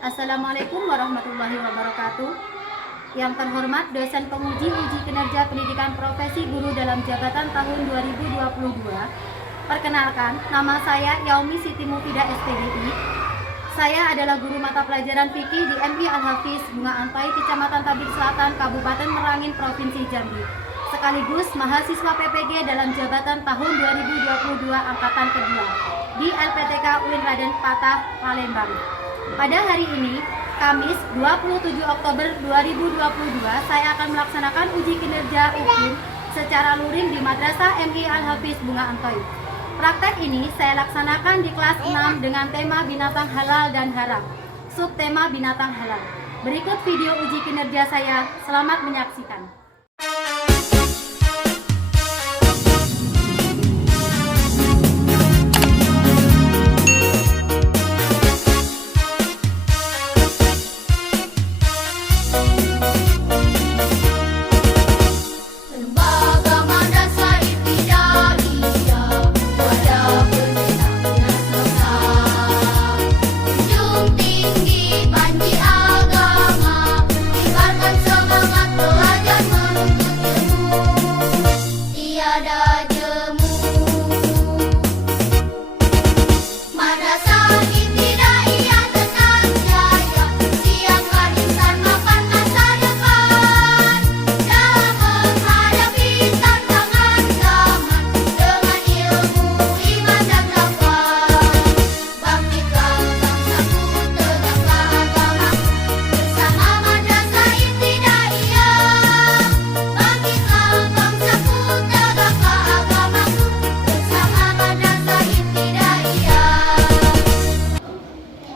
Assalamualaikum warahmatullahi wabarakatuh. Yang terhormat dosen penguji uji kinerja pendidikan profesi guru dalam jabatan tahun 2022. Perkenalkan, nama saya Yaumi Siti Mufidah SPDI. Saya adalah guru mata pelajaran fikih di MI Al-Hafiz Bunga Antai, Kecamatan Tabik Selatan, Kabupaten Merangin, Provinsi Jambi. Sekaligus mahasiswa PPG dalam jabatan tahun 2022 angkatan kedua di LPTK UIN Raden Patah, Palembang. Pada hari ini, Kamis 27 Oktober 2022, saya akan melaksanakan uji kinerja UKIM secara luring di Madrasah MI Al-Hafiz Bunga Antai. Praktek ini saya laksanakan di kelas 6 dengan tema binatang halal dan haram, subtema binatang halal. Berikut video uji kinerja saya, selamat menyaksikan.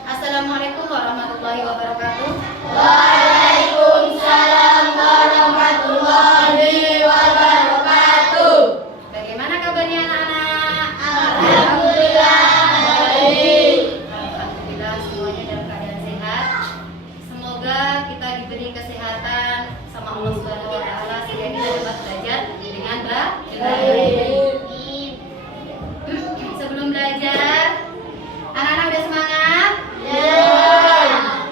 Assalamualaikum warahmatullahi wabarakatuh. Waalaikumsalam warahmatullahi wabarakatuh. Bagaimana kabarnya anak-anak? Alhamdulillah baik. Alhamdulillah semuanya dalam keadaan sehat. Semoga kita diberi kesehatan sama Allah Subhanahu wa taala sehingga kita dapat belajar dengan baik. Sebelum belajar, anak-anak udah semangat?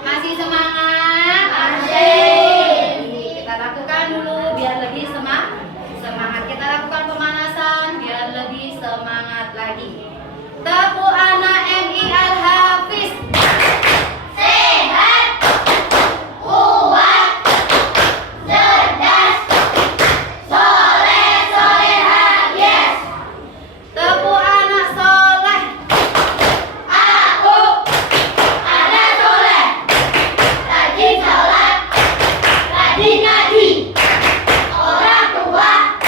Masih semangat? Masih. Kita lakukan dulu biar lebih semangat. Kita lakukan pemanasan biar lebih semangat lagi. Tepuk anak MI Al-Hafiz. Sehat, kuat, cerdas, soleh, soleha, yes. Tepuk anak soleh. Aku anak soleh, rajin sholat, rajin ngaji, orang tua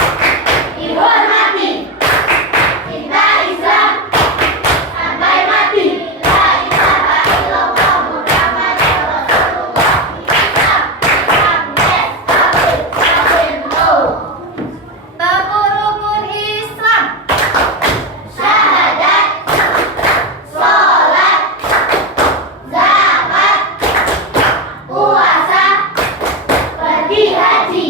dihormati, cinta Islam sampai mati. La ilaha illallah Muhammadur Rasulullah. Islam, yes, kawin, no. Tepuk rukun Islam. Syahadat, sholat, zakat, puasa, pergi haji.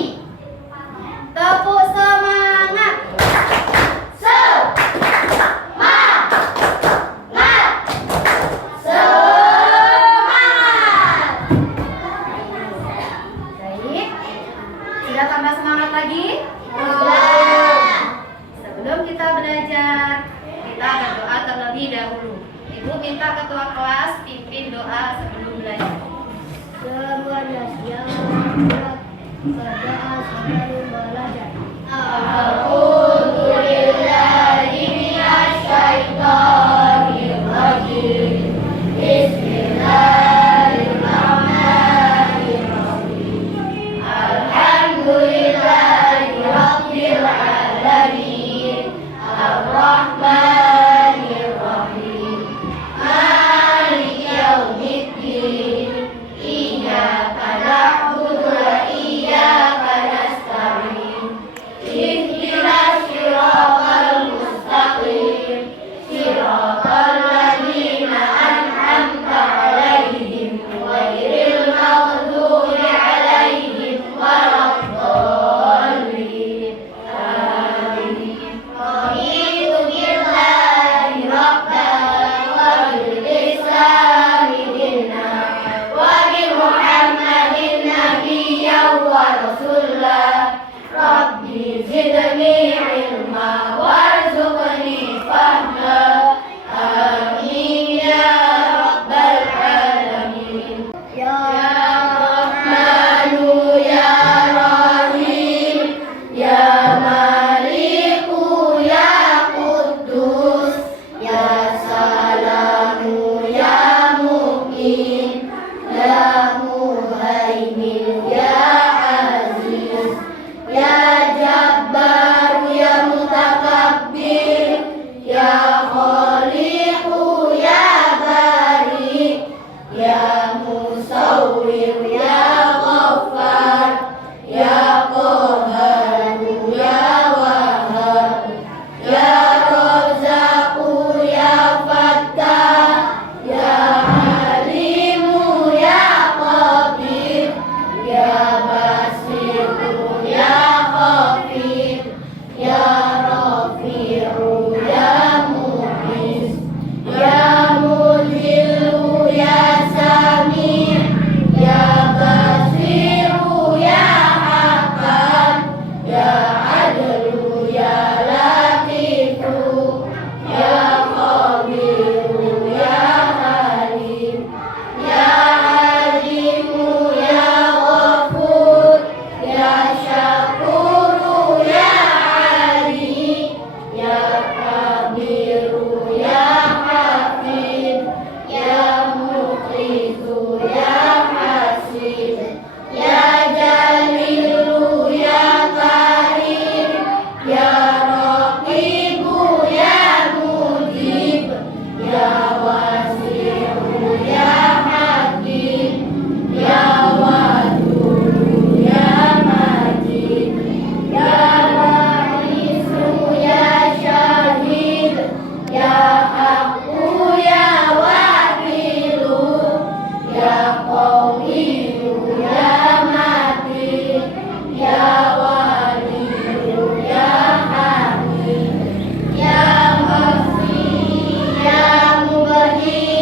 Tepuk semangat. Semangat, semangat. Baik. Sudah tambah semangat lagi? Sebelum kita belajar, kita berdoa terlebih dahulu. Ibu minta ketua kelas pimpin doa sebelum belajar. Semuanya siap, berdoa sebelum belajar. A'udzubillahi minasyaitonir rajim. Bismillahirrahmanirrahim. Alhamdulillahi rabbil alamin. Ar-Rahmanir Rahim. Maliki yaumiddin. Iyyaka na'budu wa iyyaka nasta'in. Ihdinas Ya Musawwir ya Ghaffar, ya Qahharu ya Wahhab, ya Razzaqu ya Fattah, ya Alimu ya Qadir, ya Basiru ya Khafir, ya Rafi'u ya Mu'izz, ya Mudhillu ya Sami', ya Basiru ya Hakam, ya Adlu ya Latifu, ya Khabiru ya Halim, ya Alimu ya Ghafur, ya Syakuru ya Ali, ya Kabiru ya Hafid, ya Muqitu ya Hasib, ya Jalilu ya Karim, ya Raqibu ya Mujib, ya Wasi'u ya Hakim, ya Wadudu ya Majid, ya Wa'isu ya Syahid, ya Haqqu ya Wakilu, ya Qawiyu ya Matin, ya Waliyu ya Hamid, ya Hafi ya Mubadi,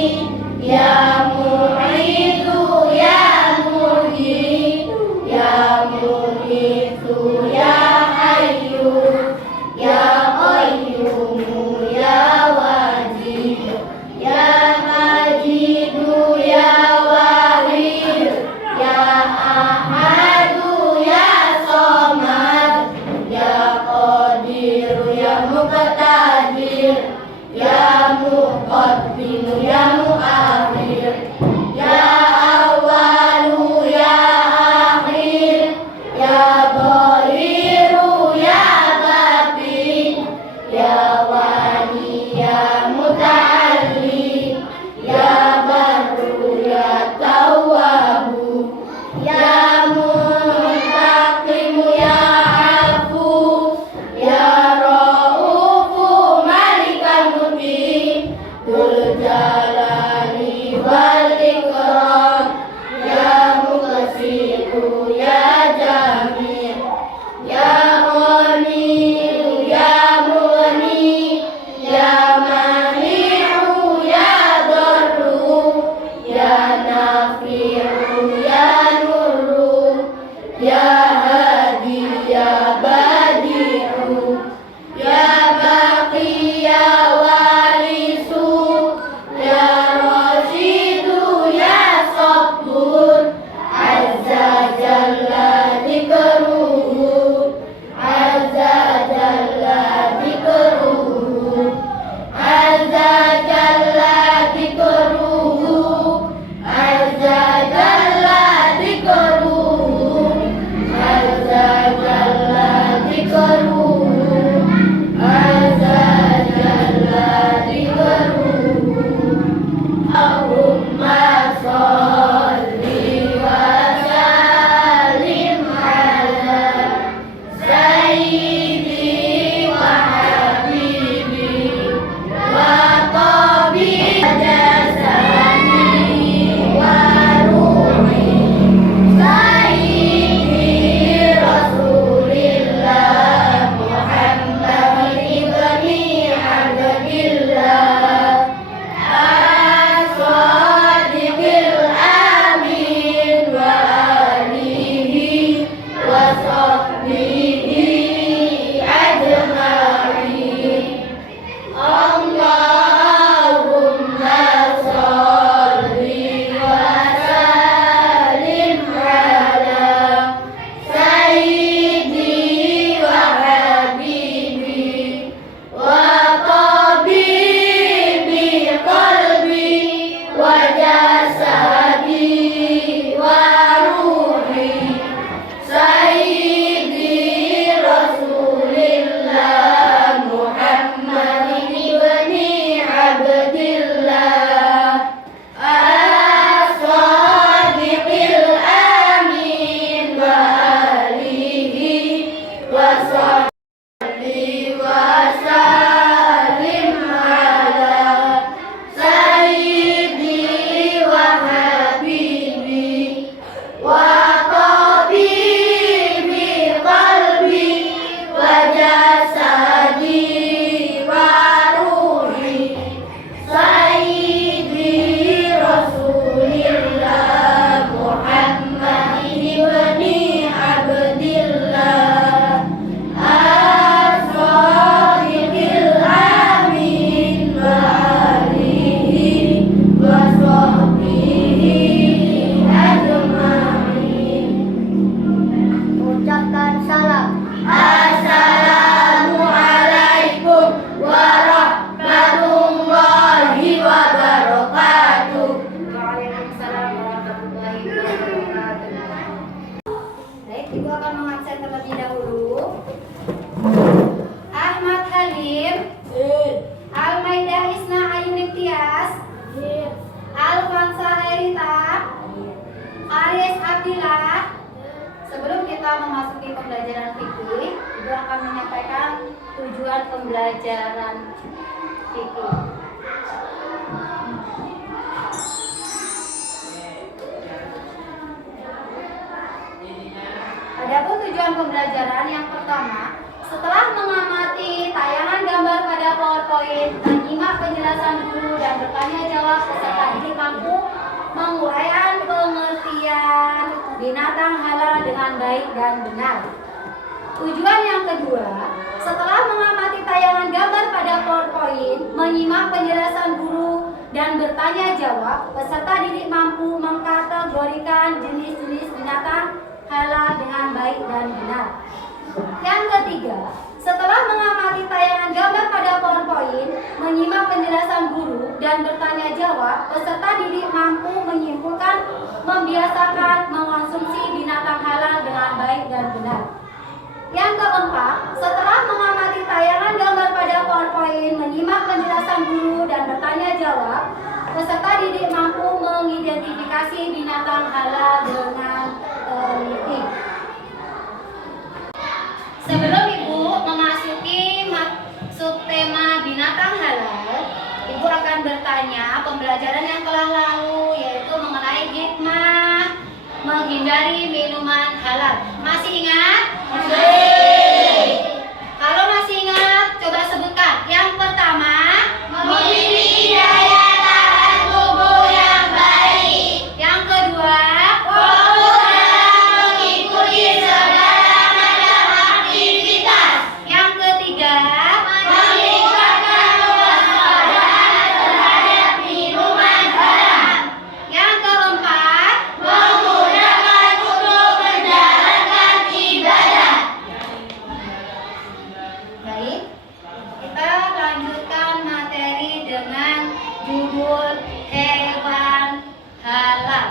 ya Mu'idu ya Muhyi, ya Mumitu ya Hayyu, ya Qayyumu ya Wajid, ya Majidu ya Wahid, ya Ahadu ya Samad, ya Qadiru ya Muqtadir, ya Muqaddimu ya Muakhir, ya Awwalu ya Akhir, ya Dhahiru ya Batin, ya Wali ya Muta'alli, ya Barru ya Tawwabu, ya Muntaqimu ya Afu, ya Ra'ufu Malikan Mubin, Dzul Jalali wal Ikram, ya Muqsitu ya Jami', ya Ghani ya Mughni, ya Mani'u ya Darru, ya Nafi'u ya Nurru, ya Hadi ya Badi'u, ya Baqi ya Warisu, ya Rashidu ya Sabbur, Azza Jalla Dzikruhu, Azza Jalla Dzikruhu, Azza Jalla Dzikruhu, Azza Jalla Ibu akan mengabsen terlebih dahulu. Ahmad Halim, Almaidah Isna Ayuning Tias, Alfansa Herita, Aris Abdillah. Sebelum kita memasuki pembelajaran fikih, Ibu akan menyampaikan tujuan pembelajaran fikih. Adapun tujuan pembelajaran yang pertama, setelah mengamati tayangan gambar pada PowerPoint, menyimak penjelasan guru dan bertanya jawab peserta didik mampu menguraikan pengertian binatang halal dengan baik dan benar. Tujuan yang kedua, setelah mengamati tayangan gambar pada PowerPoint, menyimak penjelasan guru dan bertanya jawab, peserta didik mampu mengkategorikan jenis-jenis binatang halal dengan baik dan benar. Yang ketiga, setelah mengamati tayangan gambar pada PowerPoint, menyimak penjelasan guru dan bertanya jawab, peserta didik mampu menyimpulkan, membiasakan mengonsumsi binatang halal dengan baik dan benar. Yang keempat, setelah mengamati tayangan gambar pada PowerPoint, menyimak penjelasan guru dan bertanya jawab, peserta didik mampu mengidentifikasi binatang halal dengan teliti. Sebelum Ibu memasuki subtema binatang halal, Ibu akan bertanya pembelajaran yang telah lalu, yaitu mengenai hikmah menghindari minuman halal. Masih ingat? Kalau masih ingat, coba sebutkan. Yang pertama, Memiliki daya tahan tubuh yang baik. yang kedua, Fokus dalam mengikuti segala macam aktivitas. yang ketiga, Meningkatkan kewaspadaan terhadap minuman haram. yang keempat, Memudahkan untuk menjalankan ibadah. baik. Kita lanjutkan materi dengan judul hewan halal.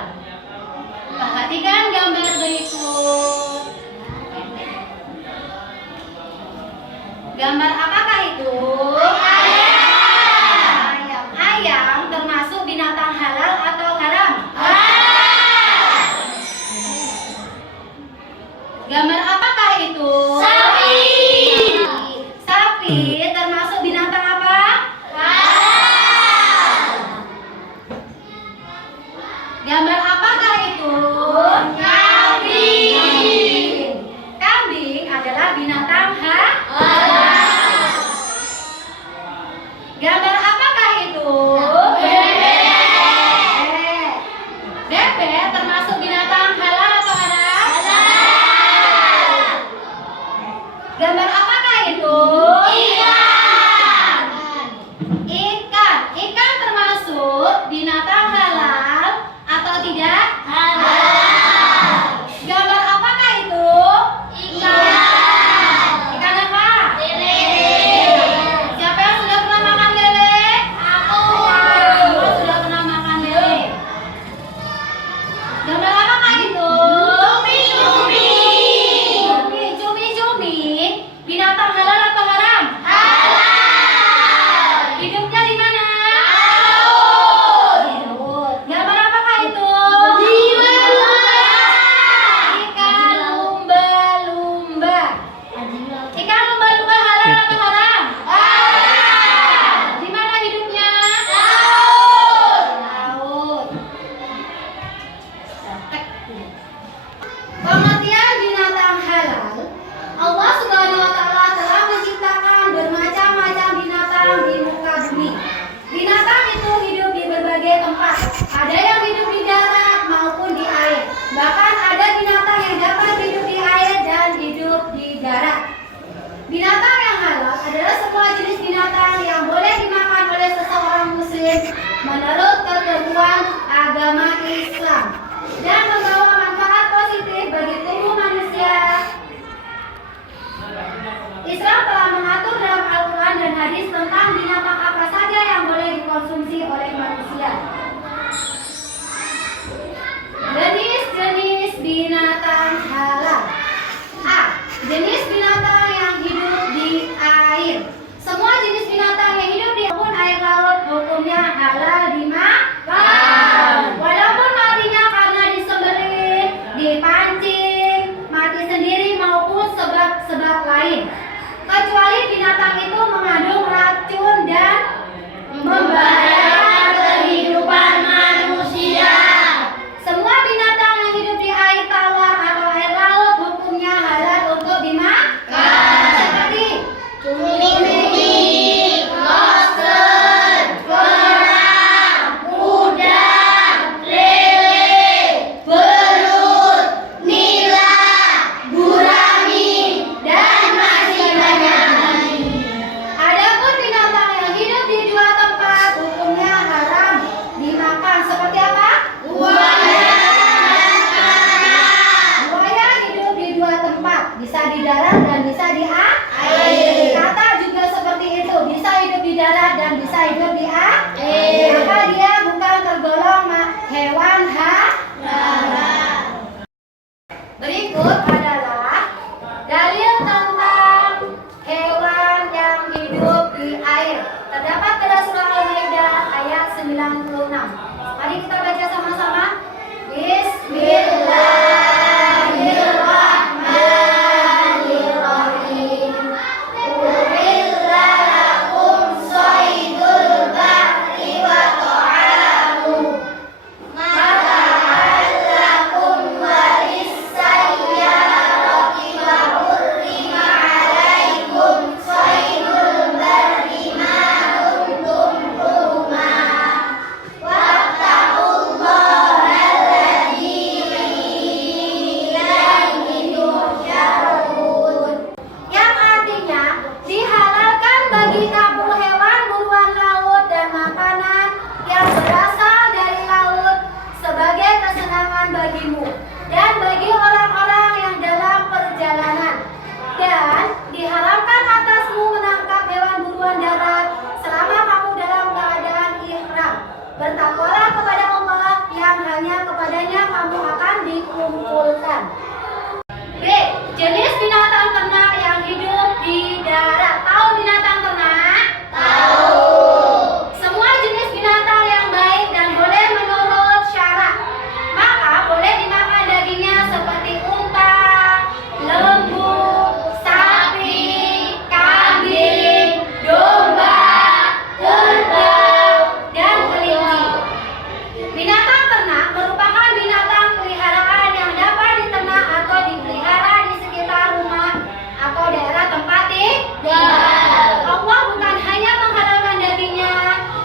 Perhatikan gambar berikut. Gambar apakah itu? Ayam. Ayam termasuk binatang halal atau haram? Gambar apakah itu? Sapi. Sapi termasuk binatang apa? Gambar apakah itu? Kambing. Kambing adalah binatang Gambar apakah itu? Bebek. Bebek termasuk binatang halal atau haram? Gambar apakah itu? Ikan. Ikan. Ikan termasuk binatang halal atau tidak? Gambar apakah itu? Ikan apa? Siapa yang sudah pernah makan lele? Semua sudah pernah makan lele. bagimu dan bagi orang-orang yang dalam perjalanan. Dan diharamkan atasmu menangkap hewan buruan darat selama kamu dalam keadaan ihram. Bertakwalah kepada Allah yang hanya kepadanya kamu akan dikumpulkan. B. Jenis binatang ternak yang hidup di darat. Tahu binatang ternak? Tahu. Semua jenis binatang yang baik dan boleh menurut syarat. Maka boleh dimakan dagingnya seperti unta, lembu, sapi, kambing, domba, kerbau, dan kelinci. Binatang ternak merupakan binatang peliharaan yang dapat diternak atau dipelihara di sekitar rumah atau daerah tempat tinggal. Allah bukan hanya menghalalkan dagingnya,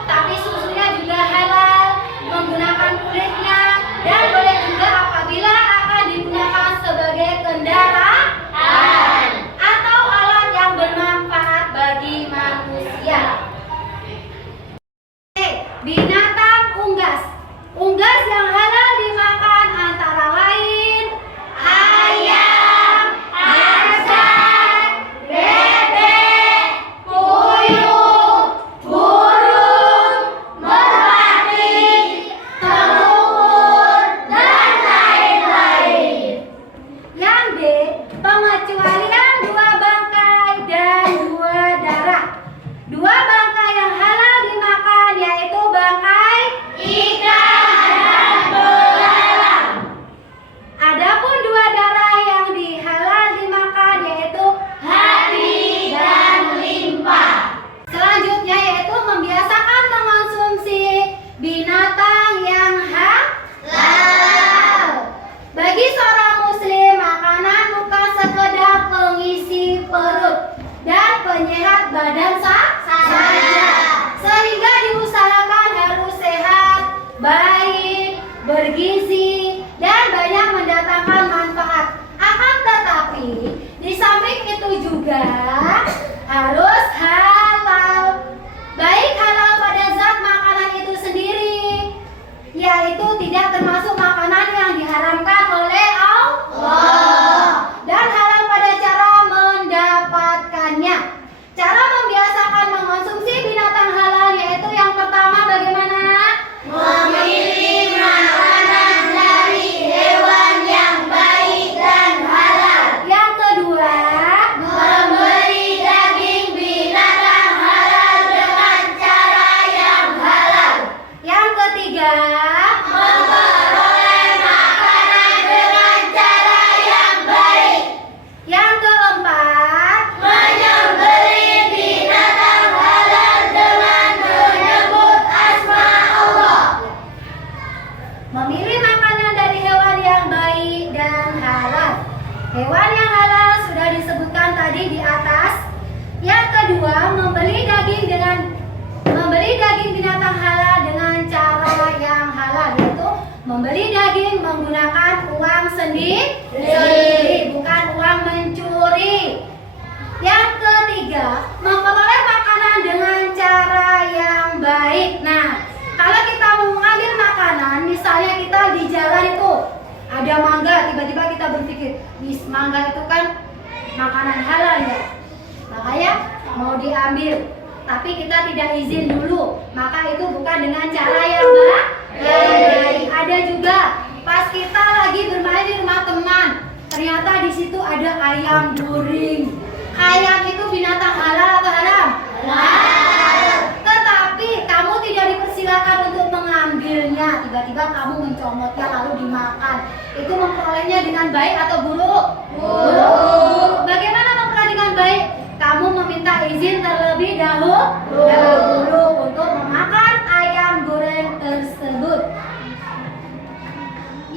tapi susunya juga halal, menggunakan kulitnya, dan boleh juga apabila akan digunakan sebagai kendaraan atau alat yang bermanfaat bagi manusia. Binatang unggas. Unggas yang halal dimakan antara lain ayam, macan, bebek, puyuh, burung, merpati, telur, dan lain-lain. Yang D, pengecualian 2 bangkai dan 2 darah. 2 bangkai yang halal dimakan yaitu bangkai Ikan dan belalang. Adapun 2 darah yang dihalal dimakan yaitu Hati dan limpa. selanjutnya yaitu membiasakan mengonsumsi binatang yang halal. Bagi seorang muslim, makanan bukan sekedar pengisi perut dan penyehat badan saja. Sehingga diusahakan harus sehat, baik, bergizi, dan banyak mendatangkan manfaat. Akan tetapi, di samping itu juga harus halal. Baik halal pada zat makanan itu sendiri, yaitu tidak termasuk makanan yang diharamkan oleh Allah, dan halal pada cara mendapatkannya. Cara membiasakan mengonsumsi binatang halal yaitu yang pertama bagaimana? Memilih makanan dari hewan yang baik dan halal. Yang kedua, Membeli daging binatang halal dengan cara yang halal. yang ketiga, Memperoleh makanan dengan cara yang baik. yang keempat, Menyembelih binatang halal dengan menyebut asma Allah. memilih makanan dari hewan yang baik dan halal. Hewan yang halal sudah disebutkan tadi di atas. Yang kedua, membeli daging binatang halal dengan cara yang halal, yaitu membeli daging menggunakan uang sendiri, bukan uang mencuri. Yang ketiga, memperoleh makanan dengan cara yang baik. Nah, kalau kita mau mengambil makanan, misalnya kita di jalan itu ada mangga, tiba-tiba kita berpikir, mangga itu kan makanan halal ya, makanya mau diambil, tapi kita tidak izin dulu, maka itu bukan dengan cara yang baik. Ada juga pas kita lagi bermain di rumah teman, ternyata di situ ada ayam goreng. Ayam itu binatang halal atau haram? Halal. Tetapi kamu tidak dipersilakan untuk mengambilnya. Tiba-tiba kamu mencomotnya lalu dimakan. Itu memperolehnya dengan baik atau buruk? Buruk. Bagaimana memperoleh dengan baik? Kamu meminta izin terlebih dahulu untuk memakan ayam goreng tersebut.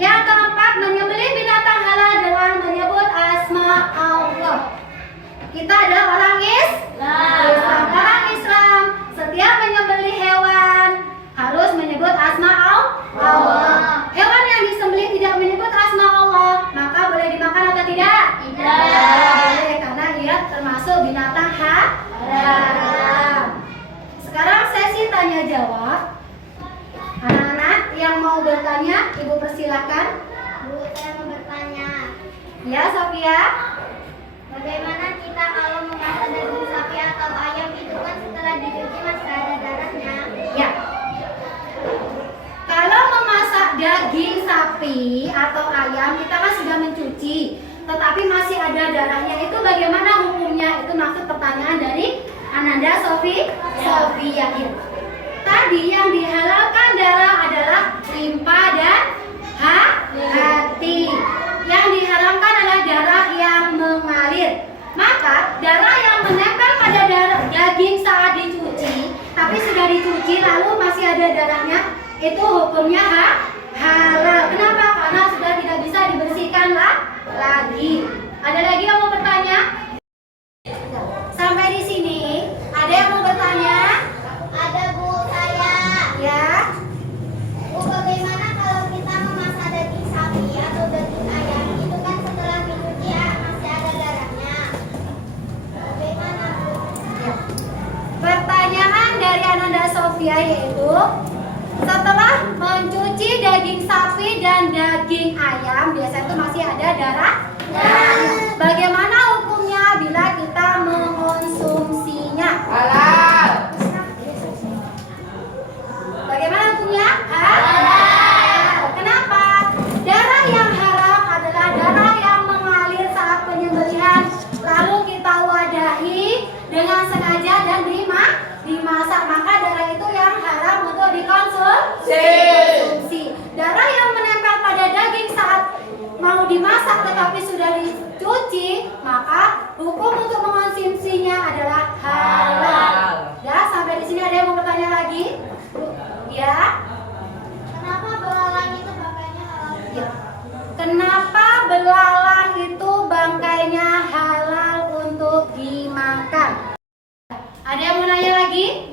Yang keempat, menyembelih binatang halal dengan menyebut asma Allah. Kita adalah orang Islam. Orang Islam setiap menyembelih hewan harus menyebut asma Allah. Hewan yang disembelih tidak menyebut asma Allah, maka boleh dimakan atau tidak? Tidak. Boleh, karena ia termasuk binatang haram. Sekarang sesi tanya jawab. Anak-anak yang mau bertanya, Ibu persilakan. Bu, saya mau bertanya. Ya, Sofia. Bagaimana kita kalau memasak daging sapi atau ayam itu kan setelah dicuci masih ada darahnya? Ya. Kalau memasak daging sapi atau ayam, kita kan sudah mencuci, tetapi masih ada darahnya. Itu bagaimana hukumnya? Itu maksud pertanyaan dari Ananda Sofia. Ya. Tadi yang dihalalkan darah adalah limpa dan hati. Yang diharamkan adalah darah yang mengalir. Maka darah yang menempel pada daging saat dicuci, tapi sudah dicuci lalu masih ada darahnya, itu hukumnya halal. Kenapa? Karena sudah tidak bisa dibersihkan lagi. Ada lagi yang mau bertanya? Sampai di sini, ada yang mau bertanya? Ada, Bu, saya. Ya. Bu, bagaimana kalau kita memasak daging sapi atau daging ayam itu kan setelah dicuci masih ada darahnya? Bagaimana, Bu? Pertanyaan dari Ananda Sofia yaitu, setelah mencuci daging sapi dan daging ayam, biasanya itu masih ada darah. Bagaimana hukumnya bila kita mengonsumsinya? Halal. Bagaimana hukumnya? Halal. Kenapa? Darah yang haram adalah darah yang mengalir saat penyembelihan, lalu kita wadahi dengan sengaja dan dimasak. Maka darah itu yang haram untuk dikonsumsi. Darah yang menempel pada daging saat mau dimasak tetapi sudah dicuci, maka hukum untuk mengonsumsinya adalah halal. Ya, sampai di sini ada yang mau bertanya lagi? Ya. Kenapa belalang itu bangkainya halal? Ya. Kenapa belalang itu bangkainya halal untuk dimakan? Ada yang mau nanya lagi?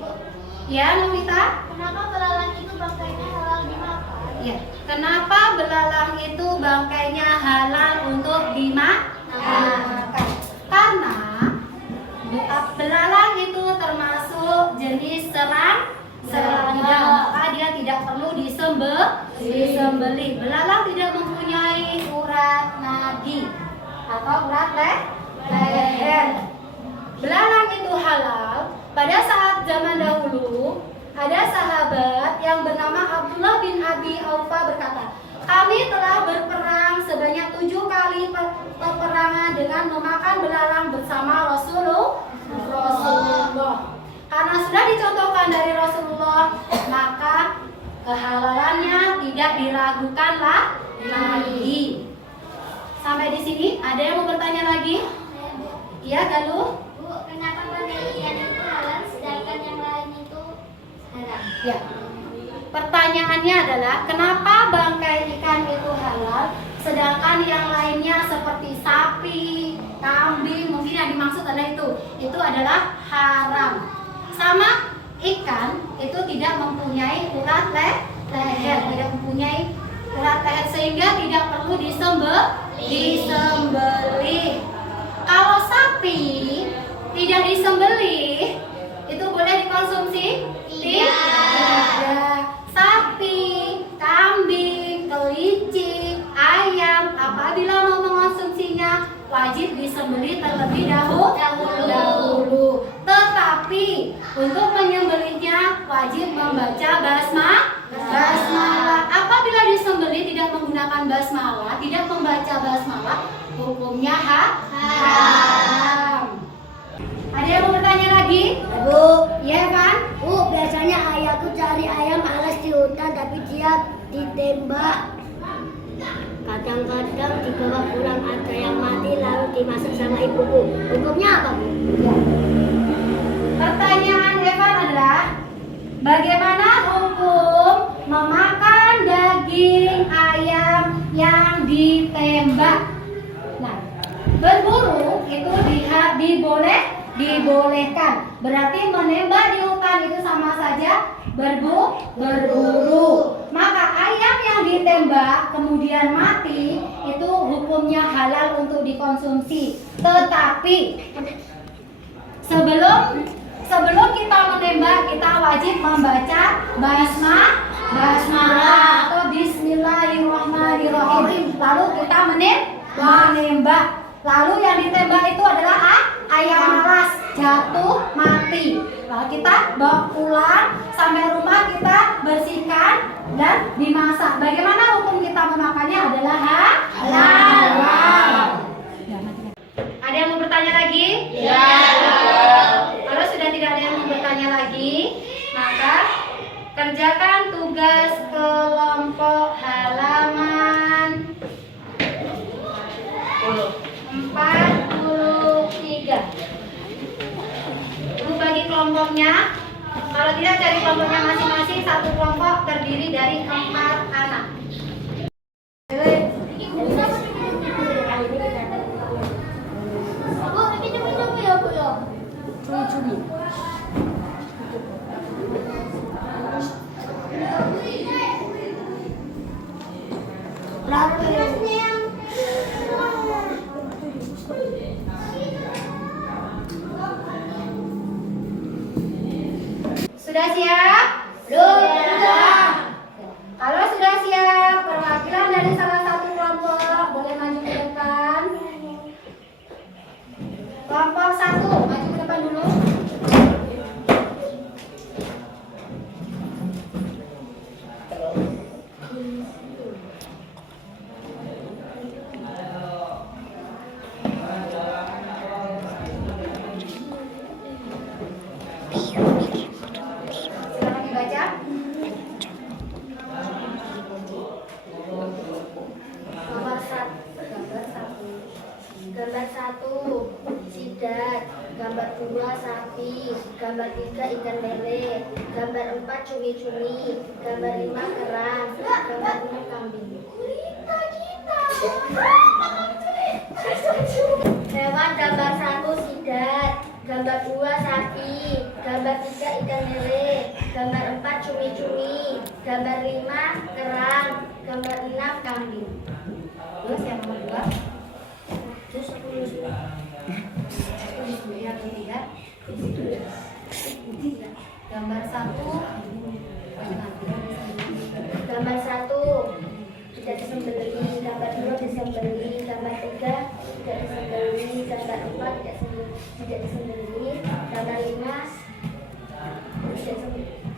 Ya, Novita? Kenapa belalang itu bangkainya halal dimakan? Ya. Kenapa belalang itu bangkainya halal untuk dimakan? Karena belalang itu termasuk jenis serangga, maka dia tidak perlu disembelih. Belalang tidak mempunyai urat nadi atau urat leher. Belalang itu halal. Pada saat zaman dahulu ada sahabat yang bernama Abdullah bin Abi Aufa berkata, kami telah berperang sebanyak 7 kali peperangan dengan memakan belalang bersama Rasulullah. Karena sudah dicontohkan dari Rasulullah, maka kehalalannya tidak diragukan lagi. Sampai di sini, ada yang mau bertanya lagi? Iya, Galuh? Bu, kenapa bangkai ikan itu halal sedangkan yang lain itu haram? Ya. Pertanyaannya adalah kenapa bangkai ikan itu halal sedangkan yang lainnya seperti sapi, kambing, mungkin yang dimaksud adalah itu adalah haram. Sama ikan itu tidak mempunyai urat leher, tidak mempunyai urat leher sehingga tidak perlu disembelih. Kalau sapi tidak disembelih, itu boleh dikonsumsi? Tidak. Sapi, kambing, kelinci, ayam, apabila mau mengonsumsinya wajib disembelih terlebih dahulu. Tetapi untuk menyembelihnya wajib membaca basmalah. Apabila disembelih tidak menggunakan basmalah, tidak membaca basmalah, hukumnya haram. Ada yang mau bertanya lagi? Bu, Ya kan? Bu, biasanya ayah tuh cari ayam alas di hutan tapi dia ditembak. Kadang-kadang dibawa pulang ada yang mati lalu dimasak sama ibuku. Hukumnya apa, Bu? Ya. Pertanyaan Evan adalah bagaimana hukum memakan daging ayam yang ditembak? Nah, berburu itu dibolehkan. Berarti menembak di hutan itu sama saja berburu. Maka ayam yang ditembak kemudian mati itu hukumnya halal untuk dikonsumsi. Tetapi sebelum kita menembak kita wajib membaca basmalah atau bismillahirrahmanirrahim. Lalu kita menembak. Lalu yang ditembak itu adalah ayam alas, jatuh mati. Lalu kita bawa pulang sampai rumah, kita bersihkan dan dimasak. Bagaimana hukum kita memakannya adalah halal. Ada yang mau bertanya lagi? Ya. Kalau sudah tidak ada yang mau bertanya lagi, maka kerjakan tugas kelompok halaman 43. Lalu bagi kelompoknya, kalau tidak cari kelompoknya masing-masing. Satu kelompok terdiri dari 4 anak. Cumi-cumi. Sudah siap? Sudah. Kalau sudah siap, perwakilan dari salah satu kelompok boleh maju ke depan. Kelompok 1, maju ke depan dulu. Silakan dibaca. Gambar 1 sidat, gambar 2 sapi, gambar 3 ikan lele, gambar 4 cumi-cumi, gambar 5 kerang, gambar 6 kambing. Hewan gambar 1 sidat, gambar 2 sapi, gambar 3 ikan lele, gambar 4 cumi-cumi, gambar 5 kerang, gambar 6 kambing. Terus yang nomor 2. Terus Yang ketiga. Gambar 1. gambar 1 tidak disembelih, gambar 2 disembelih, gambar 3 tidak disembelih, gambar 4 tidak disembelih, gambar 5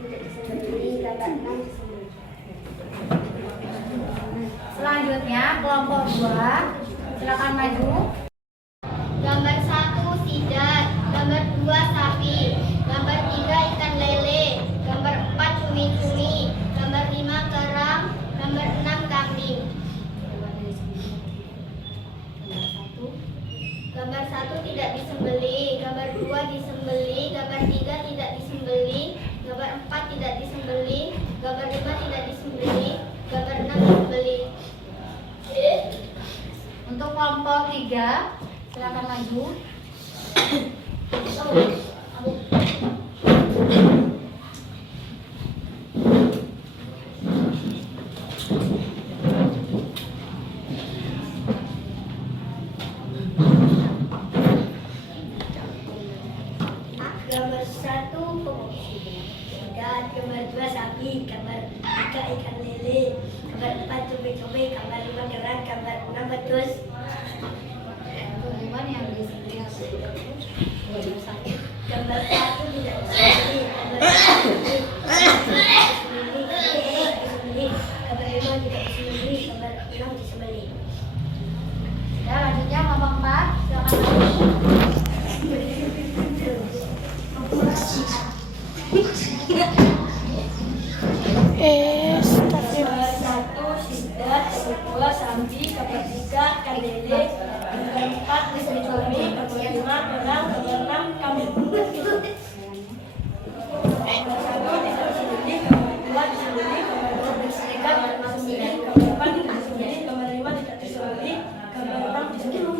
tidak disembelih, gambar 6 disembelih. Selanjutnya kelompok 2, silakan maju. Gambar 1 sidat, gambar 2 sapi, gambar 3 ikan lele, gambar 4 cumi-cumi, gambar 5 kerang, gambar 6 kambing. Gambar 1 tidak disembelih, gambar 2 disembelih, gambar 3 tidak disembelih, gambar 4 tidak disembelih, gambar 5 tidak disembelih, gambar 6 disembelih. Untuk kelompok 3, silakan maju. Gambar 1 sidat, gambar 2 sapi, gambar 3 ikan lele, gambar 4 cumi-cumi, gambar 5 kerang, gambar 6 wedus. Hewan yang disembelih Gambar 1 tidak disembelih, gambar 2 disembelih, gambar 5 tidak disembelih, gambar 6 disembelih. Ya, lanjutnya kelompok 4, silakan maju. Gambar 1 sidat, gambar 2 sapi, gambar 3 ikan lele, gambar 4 cumi-cumi, gambar 5 kerang, gambar 6 kambing. Gambar 1 tidak disembelih, gambar 2 disembelih, gambar 3 disembelih, gambar 4 tidak disembelih, gambar 5 tidak disembelih, gambar 6 disembelih.